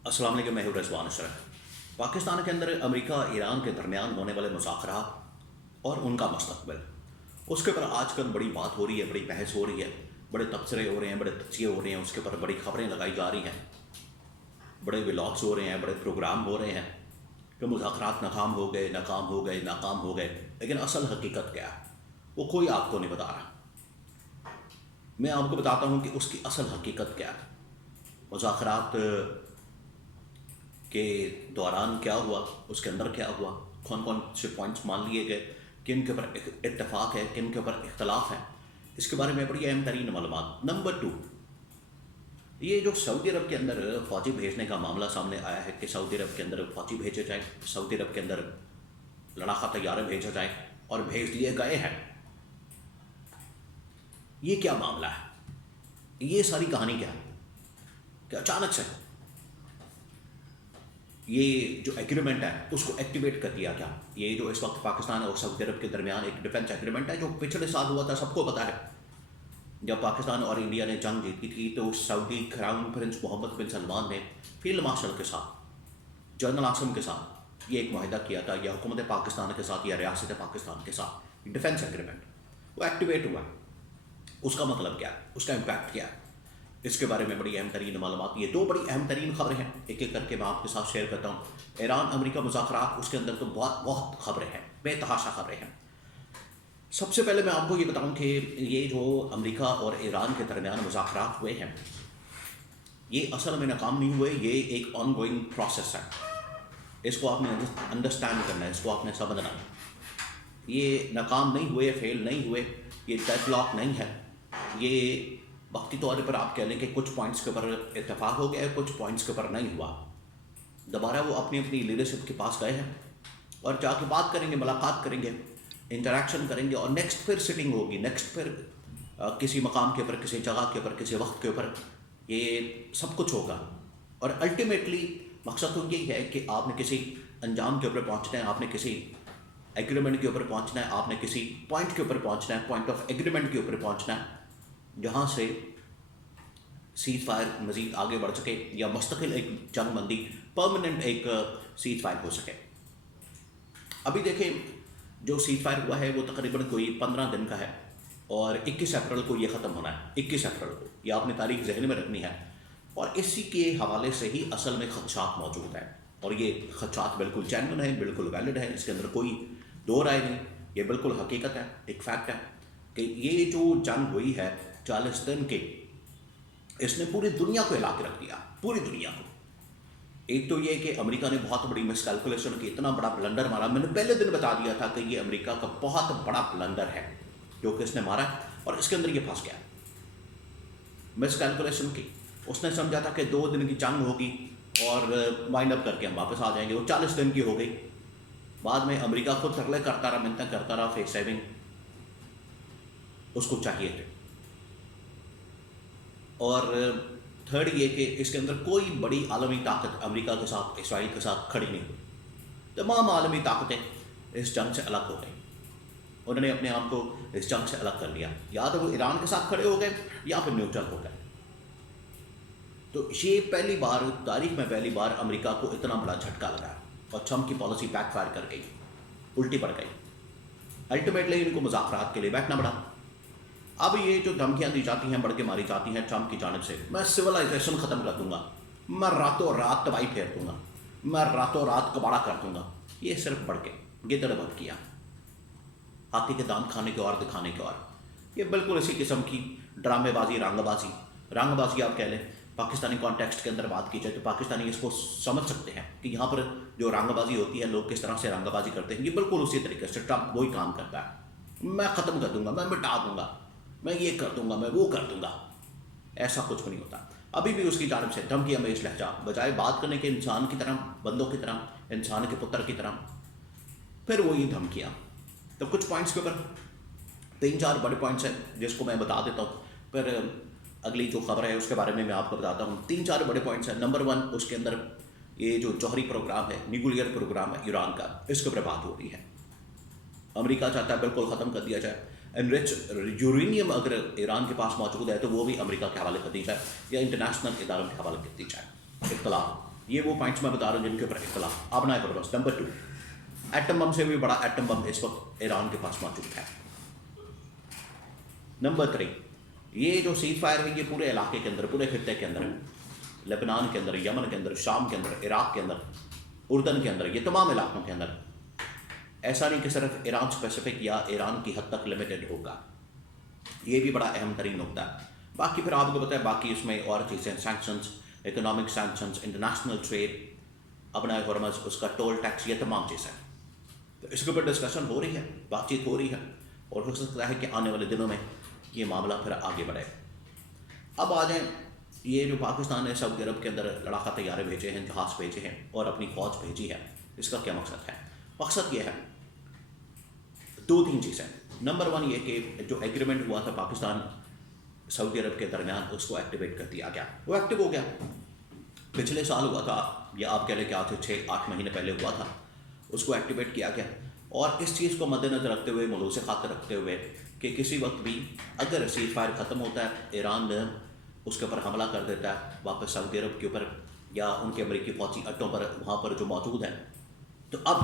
अस्सलाम वालेकुम, मैं हूं रज़वान अशरफ। पाकिस्तान के अंदर अमेरिका ईरान के दरमियान होने वाले मुज़ाकरात और उनका मुस्तक़बिल, उसके ऊपर आजकल बड़ी बात हो रही है, बड़ी बहस हो रही है, बड़े तबसरे हो रहे हैं, बड़े तजिए हो रहे हैं, उसके ऊपर बड़ी खबरें लगाई जा रही हैं, बड़े व्लॉग्स हो रहे हैं, बड़े प्रोग्राम हो रहे हैं कि मुज़ाकरात नाकाम हो गए, नाकाम हो गए, नाकाम हो गए। लेकिन असल हकीकत क्या है वो कोई आपको नहीं बता रहा। मैं आपको बताता हूँ कि उसकी असल हकीकत क्या है। मुज़ाकरात के दौरान क्या हुआ, उसके अंदर क्या हुआ, कौन कौन से पॉइंट्स मान लिए गए, किन के ऊपर इत्तेफाक है, किन के ऊपर इख्तलाफ है, इसके बारे में बड़ी अहम तरीन मालूमात। नंबर 2, ये जो सऊदी अरब के अंदर फ़ौजी भेजने का मामला सामने आया है कि सऊदी अरब के अंदर फ़ौजी भेजे जाए, सऊदी अरब के अंदर लड़ाका तैयारे भेजा जाए और भेज दिए गए हैं। ये क्या मामला है, ये सारी कहानी क्या है कि अचानक से ये जो एग्रीमेंट है उसको एक्टिवेट कर दिया गया। ये जो इस वक्त पाकिस्तान और सऊदी अरब के दरमियान एक डिफेंस एग्रीमेंट है जो पिछले साल हुआ था, सबको पता है। जब पाकिस्तान और इंडिया ने जंग जीती थी तो सऊदी क्राउन प्रिंस मोहम्मद बिन सलमान ने फील्ड मार्शल के साथ, जनरल आसम के साथ ये एक माहिदा किया था, या हुकूमत पाकिस्तान के साथ या रियासत पाकिस्तान के साथ डिफेंस एग्रीमेंट, वो एक्टिवेट हुआ। उसका मतलब क्या है, उसका इम्पैक्ट क्या है, इसके बारे में बड़ी अहम तरीन मालूमात। ये दो बड़ी अहम तरीन खबरें हैं, एक एक करके मैं आपके साथ शेयर करता हूँ। ईरान अमेरिका मुज़ाकरात, उसके अंदर तो बहुत बहुत खबरें हैं, बेतहाशा खबरें हैं। सबसे पहले मैं आपको ये बताऊं कि ये जो अमेरिका और ईरान के दरमियान मुज़ाकरात हुए हैं ये असल में नाकाम नहीं हुए, ये एक ऑन गोइंग प्रोसेस है। इसको आपने अंडरस्टैंड करना है, इसको आपने समझना है। ये नाकाम नहीं हुए, फेल नहीं हुए, ये डेडलॉक नहीं है। ये वक्ती तौर पर आप कह लें कि कुछ पॉइंट्स के ऊपर इत्तेफाक हो गया है, कुछ पॉइंट्स के ऊपर नहीं हुआ। दोबारा वो अपनी अपनी लीडरशिप के पास गए हैं और जाके बात करेंगे, मुलाकात करेंगे, इंटरेक्शन करेंगे और नेक्स्ट फिर सिटिंग होगी, नेक्स्ट फिर किसी मकाम के ऊपर, किसी जगह के ऊपर, किसी वक्त के ऊपर ये सब कुछ होगा। और अल्टीमेटली मकसद तो यही है कि आपने किसी अंजाम के ऊपर पहुंचना है, आपने किसी एग्रीमेंट के ऊपर पहुंचना है, आपने किसी पॉइंट के ऊपर पहुंचना है, पॉइंट ऑफ एग्रीमेंट के ऊपर पहुंचना है, जहाँ से सीज फायर मज़ीद आगे बढ़ सके या मुस्तकिल एक जंग बंदी, परमानेंट एक सीज फायर हो सके। अभी देखें, जो सीज फायर हुआ है वो तकरीबन कोई 15 दिन का है और 21 अप्रैल को ये ख़त्म होना है। 21 अप्रैल को, ये आपने तारीख जहन में रखनी है। और इसी के हवाले से ही असल में खदशात मौजूद हैं और ये खदशात बिल्कुल जेन्युइन है, बिल्कुल वैलिड है, इसके अंदर कोई दो राय नहीं। ये बिल्कुल हकीकत है, एक फैक्ट है कि ये जो जंग हुई है 40 दिन की, इसने पूरी दुनिया को हिला के रख दिया, पूरी दुनिया को। एक तो ये कि अमेरिका ने बहुत बड़ी मिसकैलकुलेशन की, इतना बड़ा ब्लंडर मारा। मैंने पहले दिन बता दिया था कि ये अमेरिका का बहुत बड़ा ब्लंडर है जो कि इसने मारा और इसके अंदर ये फंस गया। मिसकैलकुलेशन की, उसने समझा था कि 2 दिन की जंग होगी और वाइंड अप करके हम वापस आ जाएंगे, वो 40 दिन की हो गई। बाद में अमेरिका खुद तरले करता रहा, मिन्नतें करता रहा, फेस सेविंग उसको चाहिए थे। और थर्ड ये कि इसके अंदर कोई बड़ी आलमी ताकत अमेरिका के साथ, इसराइल के साथ खड़ी नहीं हुई। तमाम आलमी ताकतें इस जंग से अलग हो गई, उन्होंने अपने आप को इस जंग से अलग कर लिया। या तो वो ईरान के साथ खड़े हो गए या फिर न्यूट्रल हो गए। तो ये पहली बार तारीख में, पहली बार अमेरिका को इतना बड़ा झटका लगा और ट्रम्प की पॉलिसी बैकफायर कर गई, उल्टी पड़ गई। अल्टीमेटली इनको मुज़ाकरात के लिए बैठना पड़ा। अब ये जो धमकियाँ दी जाती हैं, बढ़ के मारी जाती हैं ट्रम्प की जानिब से, मैं सिविलाइजेशन ख़त्म कर दूंगा, मैं रातों रात तबाही फेर दूंगा, मैं रातों रात कबाड़ा कर दूंगा, ये सिर्फ बढ़ के गिदड़ बद किया, हाथी के दांत खाने के और दिखाने के। और ये बिल्कुल इसी किस्म की ड्रामेबाजी, रंगबाजी आप कह लें। पाकिस्तानी कॉन्टेक्स्ट के अंदर बात की जाए तो पाकिस्तानी इसको समझ सकते हैं कि यहाँ पर जो रंगबाजी होती है, लोग किस तरह से रंगबाजी करते हैं, ये बिल्कुल उसी तरीके से ट्रम्प वही काम करता है। मैं ख़त्म कर दूंगा, मैं मिटा दूंगा, मैं ये कर दूंगा, मैं वो कर दूंगा। ऐसा कुछ भी नहीं होता। अभी भी उसकी जानिब से धमकियाँ में इस लहजा, बजाय बात करने के इंसान की तरह, बंदों की तरह, इंसान के पुत्र की तरह, फिर वही धमकियाँ। तो कुछ पॉइंट्स के ऊपर 3-4 बड़े पॉइंट्स हैं जिसको मैं बता देता हूँ, फिर अगली जो खबर है उसके बारे में मैं आपको बताता हूँ। 3-4 बड़े पॉइंट्स हैं। नंबर 1, उसके अंदर ये जो जौहरी प्रोग्राम है, न्यूक्लियर प्रोग्राम है ईरान का, इसके ऊपर बात हो रही है। अमेरिका चाहता है बिल्कुल ख़त्म कर दिया जाए। एनरिच यूरेनियम अगर ईरान के पास मौजूद है तो वो भी अमेरिका के हवाले कर दी जाए या इंटरनेशनल इदारों के हवाले कर दी जाए। इख्तलाफ یہ وہ پوائنٹس میں بتا رہا ہوں جن کے اوپر اختلاف اب نہ کرو بس. نمبر 2، ایٹم بم سے بھی بڑا ایٹم بم اس وقت ایران کے پاس موجود ہے. نمبر 3، یہ جو سیز فائر ہے یہ پورے علاقے کے اندر، پورے خطے کے اندر، لبنان کے اندر، یمن کے اندر، شام کے اندر، عراق کے اندر، اردن کے اندر، یہ تمام علاقوں کے اندر، ایسا نہیں کہ صرف ایران اسپیسیفک یا ایران کی حد تک لمیٹڈ ہوگا. یہ بھی بڑا اہم ترین نقطہ ہے. باقی پھر آپ کو پتہ ہے باقی اس میں اور چیزیں، sanctions, economic sanctions, international trade, اپنا ہرمز، اس کا ٹول ٹیکس، یہ تمام چیزیں. تو اس کے اوپر ڈسکشن ہو رہی ہے، بات چیت ہو رہی ہے، اور ہو سکتا ہے کہ آنے والے دنوں میں یہ معاملہ پھر آگے بڑھے. اب آ جائیں، یہ جو پاکستان نے سعودی عرب کے اندر لڑاکا طیارے بھیجے ہیں، جہاز بھیجے ہیں اور اپنی فوج بھیجی ہے، اس کا کیا مقصد ہے؟ مقصد یہ ہے 2-3 چیزیں. نمبر 1 یہ کہ جو ایگریمنٹ ہوا تھا پاکستان سعودی عرب کے درمیان، اس کو ایکٹیویٹ کر دیا گیا. وہ ایکٹیو ہو گیا، پچھلے سال ہوا تھا، یا آپ کہہ لیں کہ آج سے 6-8 مہینے پہلے ہوا تھا. اس کو ایکٹیویٹ کیا گیا، اور اس چیز کو مد نظر رکھتے ہوئے، ملوث خاطر رکھتے ہوئے کہ کسی وقت بھی اگر سیز فائر ختم ہوتا ہے، ایران اس کے اوپر حملہ کر دیتا ہے واپس سعودی عرب کے اوپر، یا ان کے امریکی فوجی اڈوں پر وہاں پر جو موجود ہیں، تو اب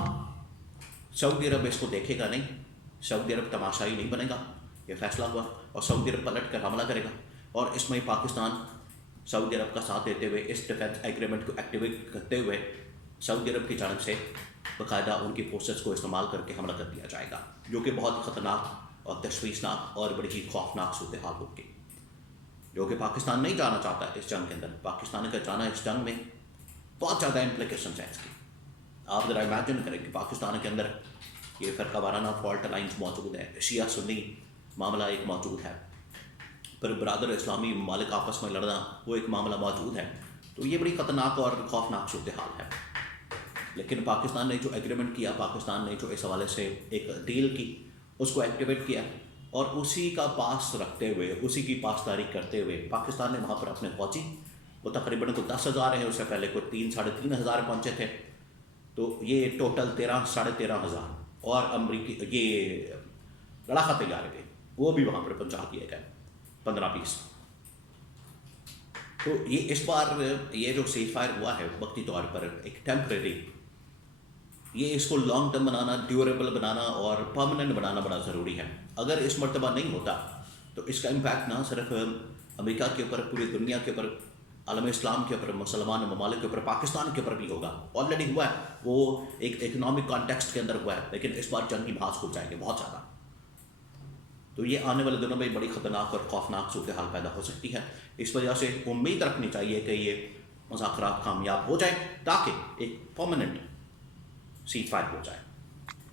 سعودی عرب اس کو دیکھے گا نہیں، سعودی عرب تماشائی نہیں بنے گا. یہ فیصلہ ہوا، اور سعودی عرب پلٹ کر حملہ کرے گا. اور اس میں پاکستان سعودی عرب کا ساتھ دیتے ہوئے، اس ڈیفینس ایگریمنٹ کو ایکٹیویٹ کرتے ہوئے، سعودی عرب کی جانب سے باقاعدہ ان کی فورسز کو استعمال کر کے حملہ کر دیا جائے گا، جو کہ بہت خطرناک اور تشویشناک اور بڑی ہی خوفناک صورتحال ہوگی، جو کہ پاکستان نہیں جانا چاہتا اس جنگ کے اندر. پاکستان کا جانا اس جنگ میں بہت زیادہ امپلیکیشنز ہیں اس کی. آپ ذرا امیجن کریں کہ پاکستان کے اندر یہ فرقہ وارانہ فالٹ لائنز موجود ہیں، شیعہ سنی معاملہ ایک موجود ہے، پھر برادر اسلامی ممالک آپس میں لڑنا وہ ایک معاملہ موجود ہے. تو یہ بڑی خطرناک اور خوفناک صورتحال ہے. لیکن پاکستان نے جو ایگریمنٹ کیا، پاکستان نے جو اس حوالے سے ایک ڈیل کی، اس کو ایکٹیویٹ کیا، اور اسی کا پاس رکھتے ہوئے، اسی کی پاسداری کرتے ہوئے پاکستان نے وہاں پر اپنے فوجی، وہ تقریباً 10,000 ہیں، اس سے پہلے کوئی 3-3,500 پہنچے تھے، تو یہ ٹوٹل 13,500 اور امریکی یہ لڑاکا طیارے تھے، وہ بھی وہاں پر پہنچا دیے گئے 15-20. تو یہ اس بار یہ جو سیز فائر ہوا ہے وقتی طور پر ایک ٹیمپریری، یہ اس کو لانگ ٹرم بنانا، ڈیوریبل بنانا اور پرماننٹ بنانا بڑا ضروری ہے. اگر اس مرتبہ نہیں ہوتا تو اس کا امپیکٹ نہ صرف امریکہ کے اوپر، پوری دنیا کے اوپر، عالم اسلام کے اوپر، مسلمان ممالک کے اوپر، پاکستان کے اوپر بھی ہوگا. آلریڈی ہوا ہے، وہ ایک اکنامک کانٹیکسٹ کے اندر ہوا ہے، لیکن اس بار جنگی بحث ہو جائے گی بہت زیادہ. تو یہ آنے والے دنوں میں بڑی خطرناک اور خوفناک صورتحال پیدا ہو سکتی ہے. اس وجہ سے امید رکھنی چاہیے کہ یہ مذاکرات کامیاب ہو جائیں، تاکہ ایک پرماننٹ سیز فائر ہو جائے.